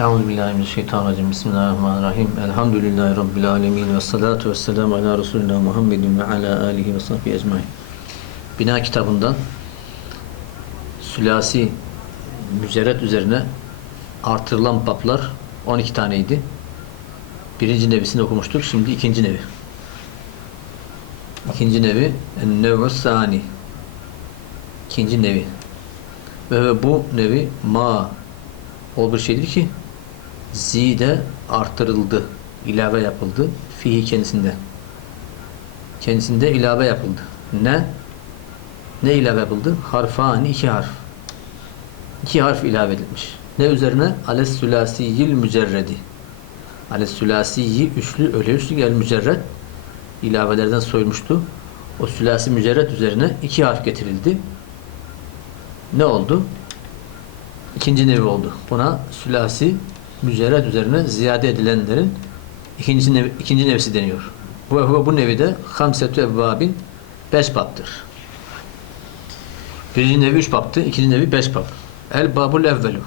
Euzubillahimineşşeytanirracim. Bismillahirrahmanirrahim. Elhamdülillahi Rabbil alemin. Ve salatu ve selamu ala Resulina Muhammedin ve ala alihi ve sahbihi ecmain. Bina kitabından sülasi mücerret üzerine artırılan bablar 12 taneydi. Birinci nevisini okumuştuk. Şimdi ikinci nevi. İkinci nevi en-nev'u sani. İkinci nevi. Ve bu nevi ma o bir şeydir ki zide artırıldı, ilave yapıldı fihi kendisinde. Kendisinde ilave yapıldı. Ne? Ne ilave yapıldı? Harfani iki harf. İki harf ilave edilmiş. Ne üzerine? Ales sülasiyil mücerredi. Ales sülasiyi üçlü, öyle üçlü gel mücerred ilavelerden soyulmuştu. O sülasi mücerred üzerine iki harf getirildi. Ne oldu? ikinci nevi oldu. Buna sülasi mücerred üzerine ziyade edilenlerin ikinci, nevi, ikinci nevisi deniyor. Bu, bu, nevi de hamsetü evvabin beş babdır. Birinci nevi üç babtı, ikinci nevi beş bab. El babul evvelu.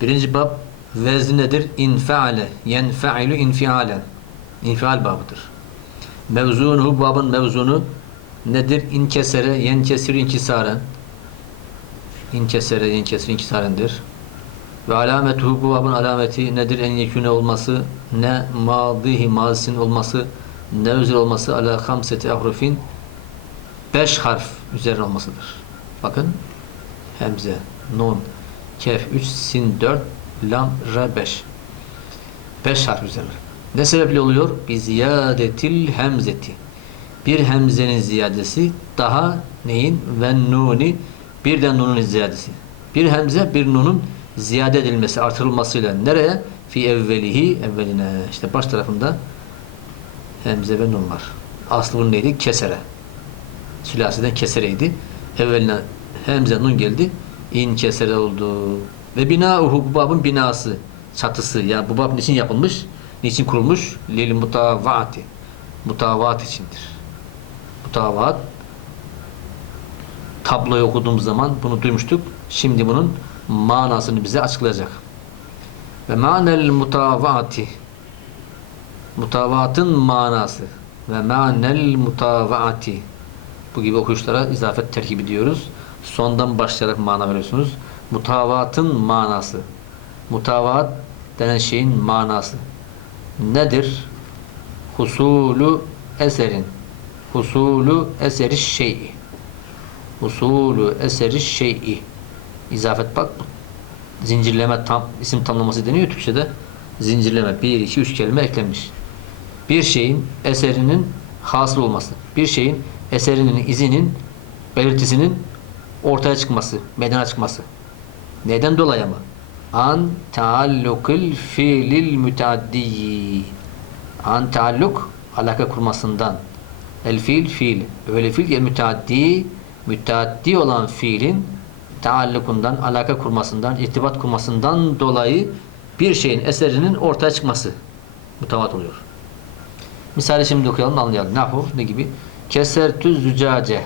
Birinci bab vezni nedir? İnfeale, yenfe'ilu infialen. İnfial babıdır. Mevzunu, babın mevzunu nedir? İnkesere, yenkesir inkisaren inkesere, inkesir inkisarendir. Ve alametuhu bu babın alameti nedir? En yekûne olması, ne madihi mazisinin olması, ne özel olması ala hamseti ahrufin beş harf üzerine olmasıdır. Bakın hemze, nun, kef, üç, sin, dört, lam, re, beş. Beş harf üzerine. Ne sebeple oluyor? Bi ziyadetil hemzeti. Bir hemzenin ziyadesi daha neyin? Ve nuni bir de nunun ziyadesi. Bir hemze bir nunun ziyade edilmesi, artırılmasıyla nereye? Fi evvelihi evveline. İşte baş tarafında hemze ve nun var. Aslı bunun neydi? Kesere. Sülasiden kesereydi. Evveline hemze nun geldi. İn kesere oldu. Ve binauhu bu babın binası, çatısı. Yani bu bab niçin yapılmış? Niçin kurulmuş? Lil mutavaati. Mutavaat içindir. Mutavaat tabloyu okuduğumuz zaman bunu duymuştuk. Şimdi bunun manasını bize açıklayacak. Ve manel mutavaati mutavaatın manası ve manel mutavaati bu gibi okuyuşlara izafet terkibi diyoruz. Sondan başlayarak mana veriyorsunuz. Mutavaatın manası. Mutavaat denen şeyin manası. Nedir? Husulu eserin. Husulu eseri şeyi usulü eseri şey'i izafet bak. Zincirleme tam isim tamlaması deniyor Türkçe'de. Zincirleme. Bir iki üç kelime eklenmiş. Bir şeyin eserinin hasıl olması bir şeyin eserinin izinin belirtisinin ortaya çıkması meydana çıkması. Neden dolayı mı an taallukul fiilil müteaddi an taalluk alaka kurmasından. El fiil fiil öyle fiil ki müteaddi müteaddi olan fiilin taallukundan, alaka kurmasından, irtibat kurmasından dolayı bir şeyin eserinin ortaya çıkması mutavat oluyor. Misali şimdi okuyalım anlayalım. Nahu ne gibi? Kesertü zücace.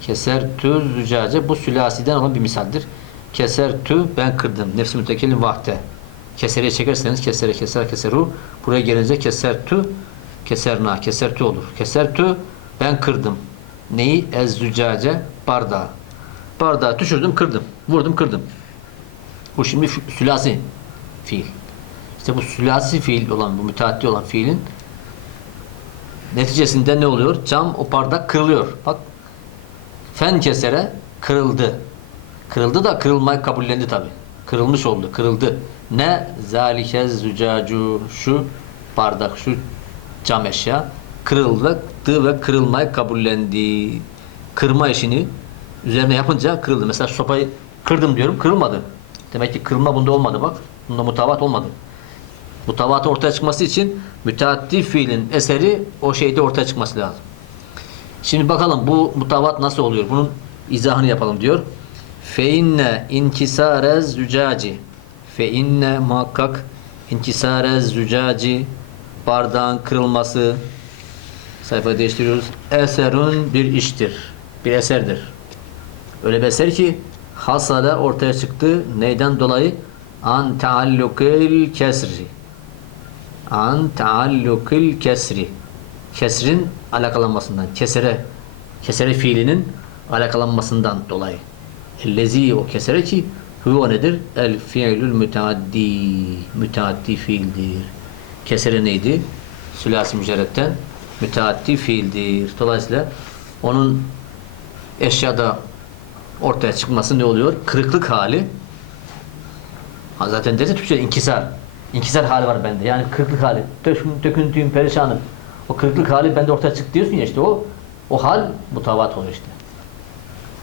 Kesertü zücace bu sülasiden olan bir misaldir. Kesertü ben kırdım. Nefsi mütekellim vahde. Keseriye çekerseniz kesere keser keseru. Buraya gelince kesertü keserna kesertü olur. Kesertü ben kırdım. Neyi? Ezzücace bardağı. Bardağı düşürdüm, kırdım. Vurdum, kırdım. Bu şimdi sülasi fiil. İşte bu sülasi fiil olan, bu müteaddi olan fiilin neticesinde ne oluyor? Cam o bardak kırılıyor. Bak fen kesere kırıldı. Kırıldı da kırılmayı kabullendi tabi. Kırılmış oldu, kırıldı. Ne? Zalike zücacu şu bardak, şu cam eşya kırıldı ve kırılmayı kabullendi. Kırma işini üzerine yapınca kırıldı. Mesela sopayı kırdım diyorum, kırılmadı. Demek ki kırılma bunda olmadı bak. Bunda mutavat olmadı. Mutavatın ortaya çıkması için müteaddi fiilin eseri o şeyde ortaya çıkması lazım. Şimdi bakalım bu mutavat nasıl oluyor? Bunun izahını yapalım diyor. Fe inne inkisarez zücaci. Fe inne muhakkak inkisarez zücaci bardağın kırılması sayfa değiştiriyoruz. Eserun bir iştir. Bir eserdir. Öyle bir eser ki hasada ortaya çıktı. Neyden dolayı? an taallukil kesri an taallukil kesri kesrin alakalanmasından kesere kesere fiilinin alakalanmasından dolayı ellezi o kesere ki huve nedir? El fiilül müteaddi müteaddi fiildir. Kesere neydi? Sülasi mücerretten müteaddi fiildir. Dolayısıyla onun eşyada ortaya çıkması ne oluyor? Kırıklık hali. Ha zaten dedi Türkçe inkisar. İnkisar hali var bende. Yani kırıklık hali. Dökün, döküntüyüm, perişanım. O kırıklık hali bende ortaya çıktı diyorsun ya işte o o hal mutavat oluyor işte.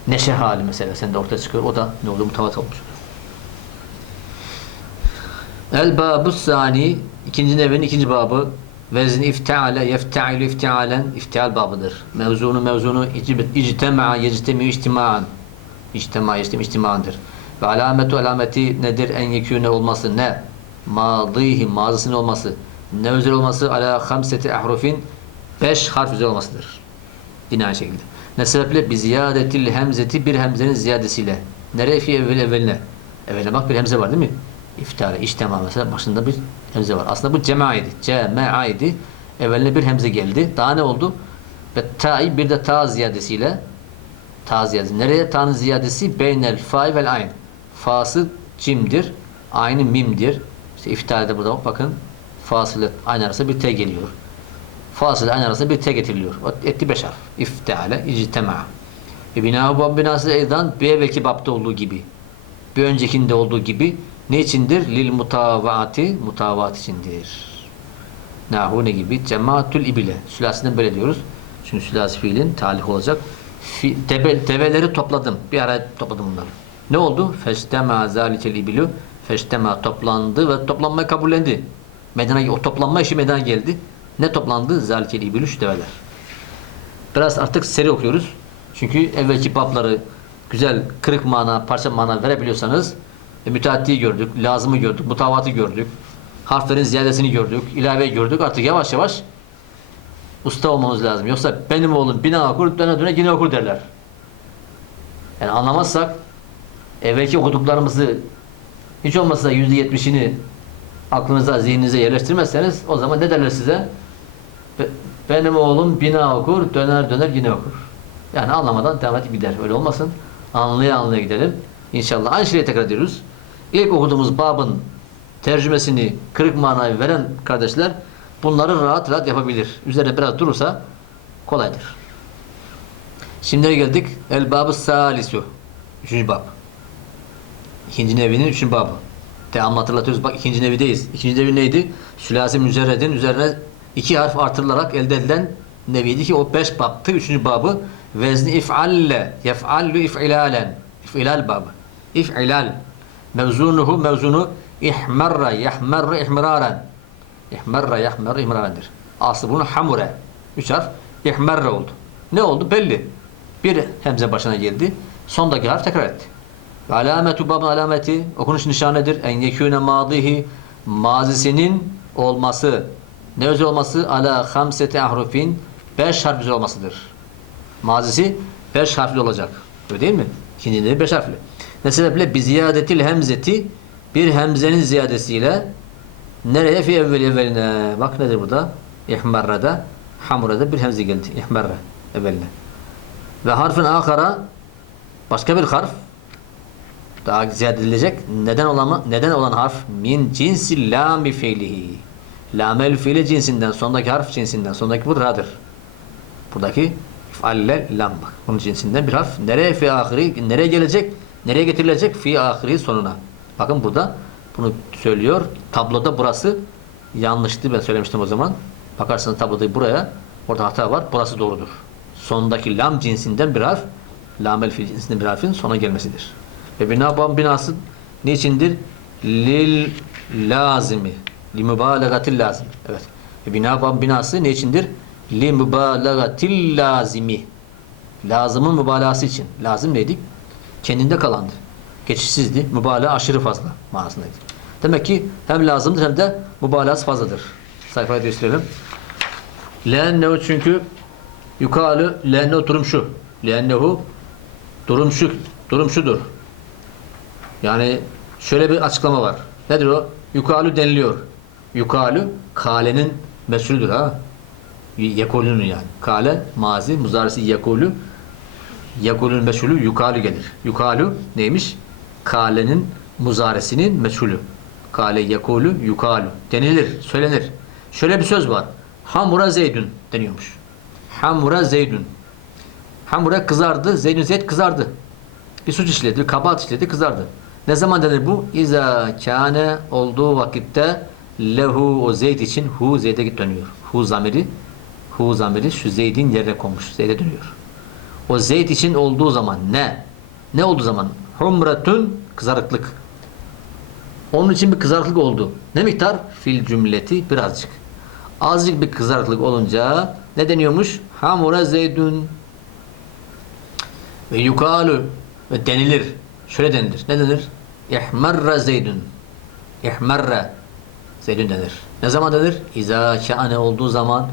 Neşe hali mesela sende ortaya çıkıyor. O da ne oluyor? Mutavat olmuş. El babu sani ikinci nevin ikinci babı vezni iftiale yeftailu iftialen iftial babıdır. Mevzunu mevzunu ictema'a yectemi içtimaan İçtima içtim içtimaandır. Ve alametu alameti nedir? En yekûne olması ne? Madihi mazısının olması. Ne özel olması? Ala hamseti ahrufin beş harf üzeri olmasıdır. Yine aynı şekilde. Ne sebeple? Bi ziyadetil hemzeti bir hemzenin ziyadesiyle. Nereye fi evvel evveline? Evveline bak bir hemze var değil mi? İftara, içtima mesela başında bir hemze var. Aslında bu cemaaydı. Cemaaydı. Evveline bir hemze geldi. Daha ne oldu? Ve ta'i bir de ta ziyadesiyle Ta ziyadesi. Nereye? Ta'nın ziyadesi beynel fa vel ayn. Fa'sı cimdir. Aynı mimdir. İşte iftarede burada bakın. Fasılı aynı arasında bir T geliyor. Fasılı aynı arasında bir T getiriliyor. Etti beş harf. İftale, ictema. Ve bina bu binası eydan bir evvelki bapta olduğu gibi. Bir öncekinde olduğu gibi ne içindir? Lil mutavaati, mutavaat içindir. Nahu ne gibi? Cemaatül ibile. Sülasinden böyle diyoruz. Çünkü sülasi fiilin talih olacak deve, develeri topladım. Bir ara topladım bunları. Ne oldu? Feştema zalikel ibilu. Feştema toplandı ve toplanmayı kabullendi. Medine, o toplanma işi meydana geldi. Ne toplandı? Zalikel ibilu şu develer. Biraz artık seri okuyoruz. Çünkü evvelki babları güzel kırık mana, parça mana verebiliyorsanız e, müteaddiyi gördük, lazımı gördük, mutavatı gördük, harflerin ziyadesini gördük, ilaveyi gördük. Artık yavaş yavaş usta olmamız lazım. Yoksa benim oğlum bina okur, döne döne yine okur derler. Yani anlamazsak evvelki okuduklarımızı hiç olmazsa yüzde yetmişini aklınıza, zihninize yerleştirmezseniz o zaman ne derler size? Be- Benim oğlum bina okur, döner döner yine okur. Yani anlamadan devam edip gider. Öyle olmasın. Anlaya anlaya gidelim. İnşallah aynı şeyi tekrar ediyoruz. İlk okuduğumuz babın tercümesini, kırık manayı veren kardeşler bunları rahat rahat yapabilir. Üzerine biraz durursa kolaydır. Şimdi geldik. El babı salisu. Üçüncü bab. İkinci nevinin üçüncü babı. Devamlı hatırlatıyoruz. Bak ikinci nevideyiz. İkinci nevi neydi? Sülasi mücerredin üzerine iki harf artırılarak elde edilen neviydi ki o beş babtı. Üçüncü babı vezni if'alle yef'allu if'ilalen if'ilal babı. İf'ilal mevzunuhu mevzunu ihmerra yahmerra ihmiraran ihmerra yahmerra ihmirarandır. Aslı bunu hamure. Üç harf ihmerra oldu. Ne oldu? Belli. Bir hemze başına geldi. Sondaki harf tekrar etti. Ve alametu babın alameti okunuş nişanedir. En yekûne madihi mazisinin olması. Ne özel olması? Ala hamseti ahrufin beş harfli olmasıdır. Mazisi beş harfli olacak. Öyle değil mi? İkincinde beş harfli. Ne sebeple? Bi ziyadetil hemzeti bir hemzenin ziyadesiyle nereye fi evveli evveline bak nedir burada? İhmarra'da hamurada bir hemze geldi. İhmarra evveline. Ve harfin akara başka bir harf daha ziyade edilecek. Neden olan neden olan harf min cinsi lami fiilihi. Lamel fiili cinsinden sondaki harf cinsinden sondaki bu radır. Buradaki falle lam bak. Bunun cinsinden bir harf. Nereye fi ahiri nereye gelecek? Nereye getirilecek? Fi ahiri sonuna. Bakın burada bunu söylüyor. Tabloda burası yanlıştı ben söylemiştim o zaman. Bakarsanız tabloda buraya orada hata var. Burası doğrudur. Sondaki lam cinsinden bir harf lamel fiil cinsinden bir harfin sona gelmesidir. Ve bina binası niçindir? Lil lazimi. Li mübalağatil lazim. Evet. Ve bina binası niçindir? Li mübalağatil lazimi. Lazımın mübalağası için. Lazım neydi? Kendinde kalandı. Geçişsizdi. Mübalağa aşırı fazla manasındaydı. Demek ki hem lazımdır hem de mübalağası fazladır. Sayfayı gösterelim. Lennehu çünkü yukarı lennehu durum şu. Lennehu durum şu. Durum şudur. Yani Şöyle bir açıklama var. Nedir o? Yukalu deniliyor. Yukalu kalenin mesulüdür ha. Yekolünün yani. Kale mazi muzarisi yekolü Yakulün meşhulü yukalu gelir. Yukalu neymiş? Kalenin muzaresinin meşhulü. Kale yakulü yukalu. Denilir, söylenir. Şöyle bir söz var. Hamura zeydün deniyormuş. Hamura zeydün. Hamura kızardı, zeydün zeyd kızardı. Bir suç işledi, bir kabahat işledi, kızardı. Ne zaman denir bu? İza kâne olduğu vakitte lehu o zeyd için hu zeyde dönüyor. Hu zamiri hu zamiri şu zeydin yerine konmuş. Zeyde dönüyor. O zeyt için olduğu zaman ne? Ne olduğu zaman? Humretun kızarıklık. Onun için bir kızarıklık oldu. Ne miktar? Fil cümleti birazcık. Azıcık bir kızarıklık olunca ne deniyormuş? Hamura zeydun. Ve yukalu ve denilir. Şöyle denilir. Ne denir? İhmerre zeydun. İhmerre zeydun denir. Ne zaman denir? İza kâne olduğu zaman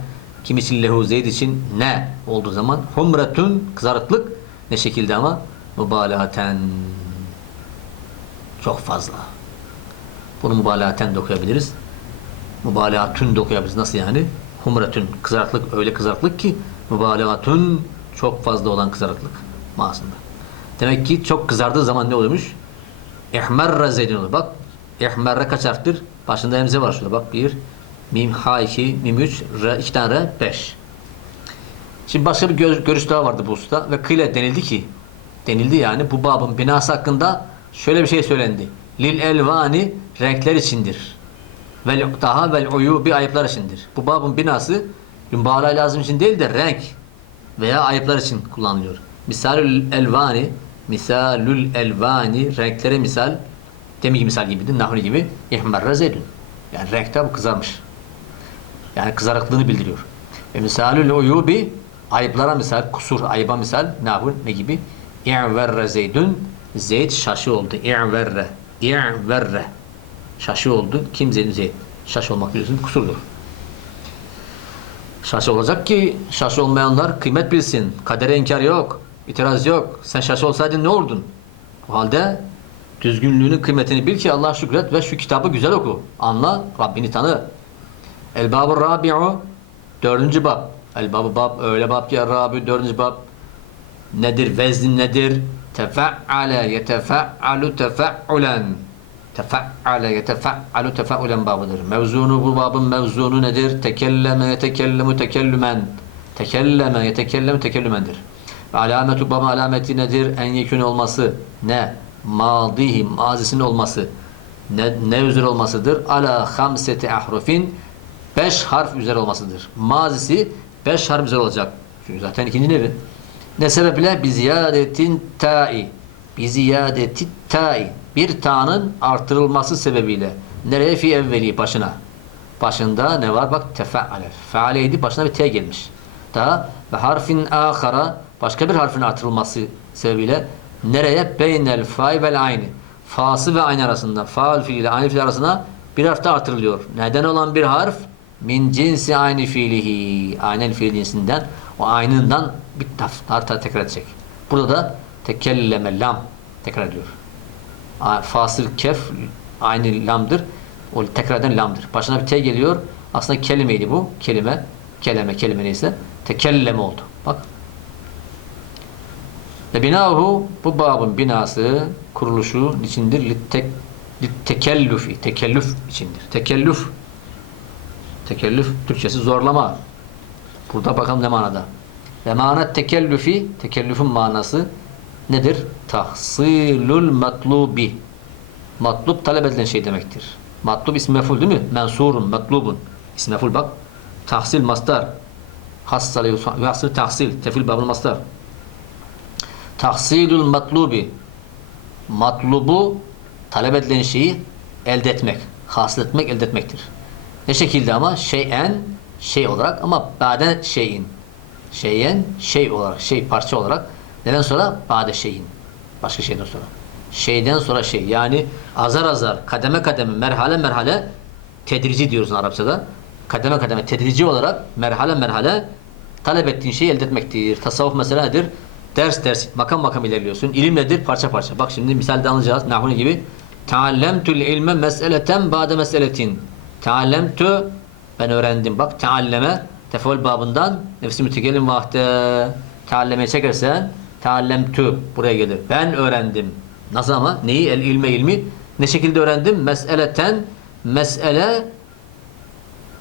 kim için lehu zeyd için ne olduğu zaman humretun kızarıklık ne şekilde ama mübalağaten çok fazla. Bunu mübalağaten de okuyabiliriz. Mübalağatun da okuyabiliriz. Nasıl yani? Humretun kızarıklık öyle kızarıklık ki mübalağatun çok fazla olan kızarıklık manasında. Demek ki çok kızardığı zaman ne oluyormuş? İhmerre zeydin olur. Bak ihmerre kaç harftir? Başında emze var şurada bak. Bir, mim H2, mim 3, R, 2 tane R, 5. Şimdi başka bir gör, görüş daha vardı bu usta ve kıyla denildi ki denildi yani bu babın binası hakkında şöyle bir şey söylendi. Lil elvani renkler içindir. Vel daha vel uyubi ayıplar içindir. Bu babın binası mübalağa lazım için değil de renk veya ayıplar için kullanılıyor. Misalül elvani misalül elvani renklere misal deminki misal gibidir. Nahri gibi ihmerre zeydün. Yani renkte bu kızarmış. Yani kızarıklığını bildiriyor. Ve misalül uyubi ayıplara misal, kusur, ayıba misal yapın? Ne gibi? İ'verre zeydün Zeyd şaşı oldu. İ'verre. İ'verre. Şaşı oldu. Kim Zeyd? Zeyd. Şaşı olmak biliyorsun kusurdur. Şaşı olacak ki şaşı olmayanlar kıymet bilsin. Kadere inkar yok. itiraz yok. Sen şaşı olsaydın ne olurdun? O halde düzgünlüğünün kıymetini bil ki Allah şükret ve şu kitabı güzel oku. Anla, Rabbini tanı. El babı rabi'u dördüncü bab. El babı bab öyle bab ki rabi dördüncü bab. Nedir? Veznin nedir? Tefa'ale yetefa'alu tefa'ulen. Tefa'ale yetefa'alu tefa'ulen babıdır. Mevzunu bu babın mevzunu nedir? Tekelleme yetekellemu tekellümen. Tekelleme yetekellemu tekellümendir. Alametu babın alameti nedir? En yekün olması. Ne? Madihi, mazisinin olması. Ne, ne üzere olmasıdır? Ala hamseti ahrufin. Beş harf üzere olmasıdır. Mazisi beş harf üzere olacak. Çünkü zaten ikinci nevi. Ne sebeple? Bi ziyadetin ta'i. Bi ziyadeti ta'i. Bir ta'nın artırılması sebebiyle. Nereye? Fi evveli başına. Başında ne var? Bak tefa'ale. Fealeydi başına bir t gelmiş. Daha ve harfin ahara başka bir harfin artırılması sebebiyle nereye? Beynel fa'y vel ayni. Fa'sı ve ayn arasında. Faal fiili ile aynı fiil arasında bir harf de artırılıyor. Neden olan bir harf? Min cinsi aynı fiilihi. Aynen fiil cinsinden. O aynından bir harf tekrar edecek. Burada da tekelleme lam tekrar ediyor. Fasıl kef aynı lamdır. O tekrar eden lamdır. Başına bir t geliyor. Aslında kelimeydi bu. Kelime. Kelime, kelime neyse. Tekelleme oldu. Bak. Ve binahu bu babın binası kuruluşu içindir. Littek, littekellüfi. Tekellüf içindir. Tekellüf. Tekellüf Türkçesi zorlama. Burada bakalım ne manada. Ve mana tekellüfi, tekellüfün manası nedir? Tahsilul matlubi. Matlub talep edilen şey demektir. Matlub ismi meful değil mi? Mensurun, matlubun. İsmi meful bak. Tahsil mastar. Hassale yasıl tahsil. Tefil babul mastar. Tahsilul matlubi. Matlubu talep edilen şeyi elde etmek. Hasıl etmek, elde etmektir. Ne şekilde ama? Şeyen, şey olarak ama baden şeyin. Şeyen, şey olarak, şey parça olarak. Neden sonra? Bade şeyin. Başka şeyden sonra. Şeyden sonra şey. Yani azar azar, kademe kademe, merhale merhale tedrici diyoruz Arapçada. Kademe kademe, tedrici olarak merhale merhale talep ettiğin şeyi elde etmektir. Tasavvuf mesela nedir? Ders ders, makam makam ilerliyorsun. İlim nedir? Parça parça. Bak şimdi misalde anlayacağız. Nahuni gibi. Teallemtül ilme meseleten ba'de meseletin. Teallemtü ben öğrendim. Bak tealleme tefol babından nefsi mütekellim vahde teallemeye çekersen teallemtü buraya gelir. Ben öğrendim. Nasıl ama? Neyi? El ilme ilmi. Ne şekilde öğrendim? Meseleten mesele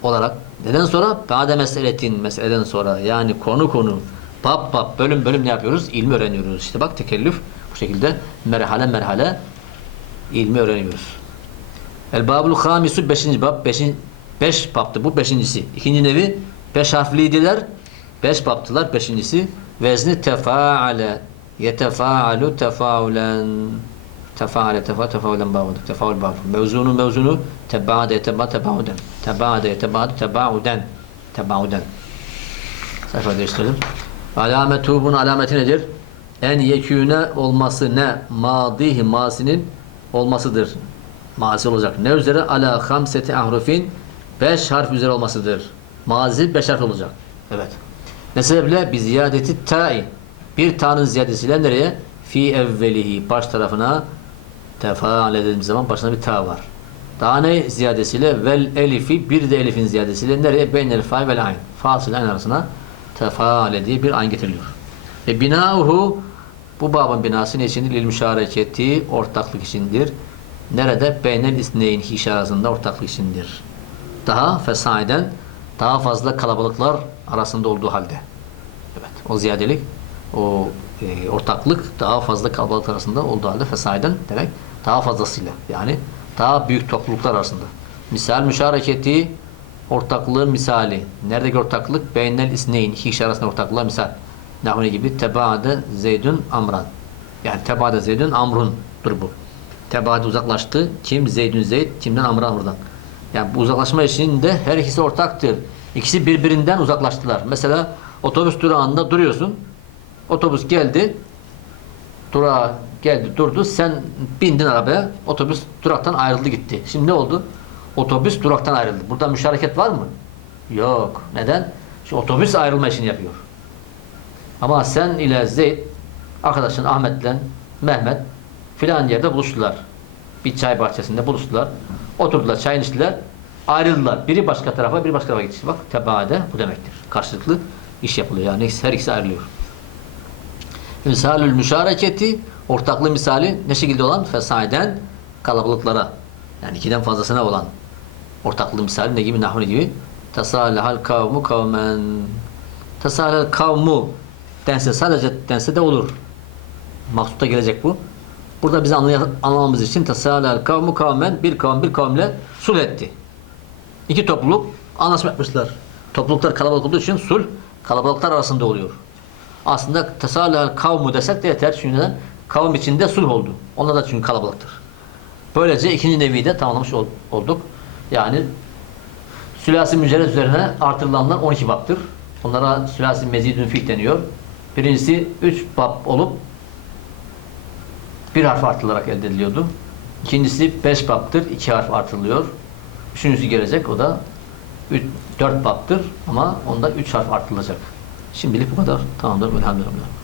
olarak. Neden sonra? Ba'de meseletin meseleden sonra. Yani konu konu. Bab bab bölüm bölüm ne yapıyoruz? İlmi öğreniyoruz. İşte bak tekellüf bu şekilde merhale merhale ilmi öğreniyoruz. El babul hamisu 5. bab 5. 5 babtı bu beşincisi. İkinci nevi 5 harfliydiler. 5 babtılar beşincisi. Vezni tefaale yetefaalu tefaulen tefaale tefa tefaulen bağladı. Tefaul bağladı. Mevzunu mevzunu tebaade yeteba tebauden. Tebaade yetebaadu tebauden. Tebauden. Sayfa değiştirelim. Alametu bunun alameti nedir? En yekûne olması ne? Madihi masinin olmasıdır. Mazi olacak. Ne üzere? Ala hamseti ahrufin beş harf üzere olmasıdır. Mazi beş harf olacak. Evet. Ne sebeple? Bir ziyadeti ta'i. Bir ta'nın ziyadesiyle nereye? Fi evvelihi. Baş tarafına tefaale dediğimiz zaman başına bir ta var. Daha ne ziyadesiyle? Vel elifi. Bir de elifin ziyadesiyle nereye? Beynel fa vel ayn. Fa ile ayn arasına tefaale diye bir ayn getiriliyor. E binauhu bu babın binası ne içindir? Lil müşareketi ortaklık içindir. Nerede? Beynel isneyn hişa arasında ortaklık içindir. Daha fesaiden daha fazla kalabalıklar arasında olduğu halde. Evet. O ziyadelik o e, ortaklık daha fazla kalabalık arasında olduğu halde fesaiden demek daha fazlasıyla yani daha büyük topluluklar arasında. Misal müşareketi ortaklığın misali. Neredeki ortaklık? Beynel isneyn. İki kişi arasında ortaklığa misal. Nahune gibi tebaade zeydün amran. Yani tebaade zeydün amrundur bu. Tebaade uzaklaştı. Kim? Zeydün zeyd. Kimden? Amr amrdan. Yani bu uzaklaşma işinde her ikisi ortaktır. İkisi birbirinden uzaklaştılar. Mesela otobüs durağında duruyorsun. Otobüs geldi. Durağa geldi durdu. Sen bindin arabaya. Otobüs duraktan ayrıldı gitti. Şimdi ne oldu? Otobüs duraktan ayrıldı. Burada müşareket var mı? Yok. Neden? Şimdi otobüs ayrılma işini yapıyor. Ama sen ile Zeyd arkadaşın Ahmet'le Mehmet filan yerde buluştular. Bir çay bahçesinde buluştular. Oturdular, çay içtiler. Ayrıldılar. Biri başka tarafa, biri başka tarafa gitti. Bak tebaade bu demektir. Karşılıklı iş yapılıyor. Yani her ikisi ayrılıyor. Misalül müşareketi ortaklığı misali ne şekilde olan? Fesaiden kalabalıklara yani ikiden fazlasına olan ortaklığı misali ne gibi? Nahuni gibi. Tesalihal kavmu kavmen Tesalihal kavmu dense sadece dense de olur. Maksutta gelecek bu. Burada bizi anlamamız için tesalihal kavmu kavmen bir kavim bir kavimle sulh etti. İki topluluk anlaşma yapmışlar. Topluluklar kalabalık olduğu için sulh kalabalıklar arasında oluyor. Aslında tesalihal kavmu desek de yeter. Çünkü neden? Kavim içinde sulh oldu. Onlar da çünkü kalabalıktır. Böylece ikinci nevi de tamamlamış ol- olduk. Yani sülasi mücerred üzerine artırılanlar 12 baptır. Onlara sülasi mezidün fiil deniyor. Birincisi 3 bab olup bir harf artırılarak elde ediliyordu. İkincisi 5 baptır. 2 harf artırılıyor. Üçüncüsü gelecek. O da 4 baptır ama onda 3 harf artırılacak. Şimdilik bu kadar. Tamamdır. Elhamdülillah.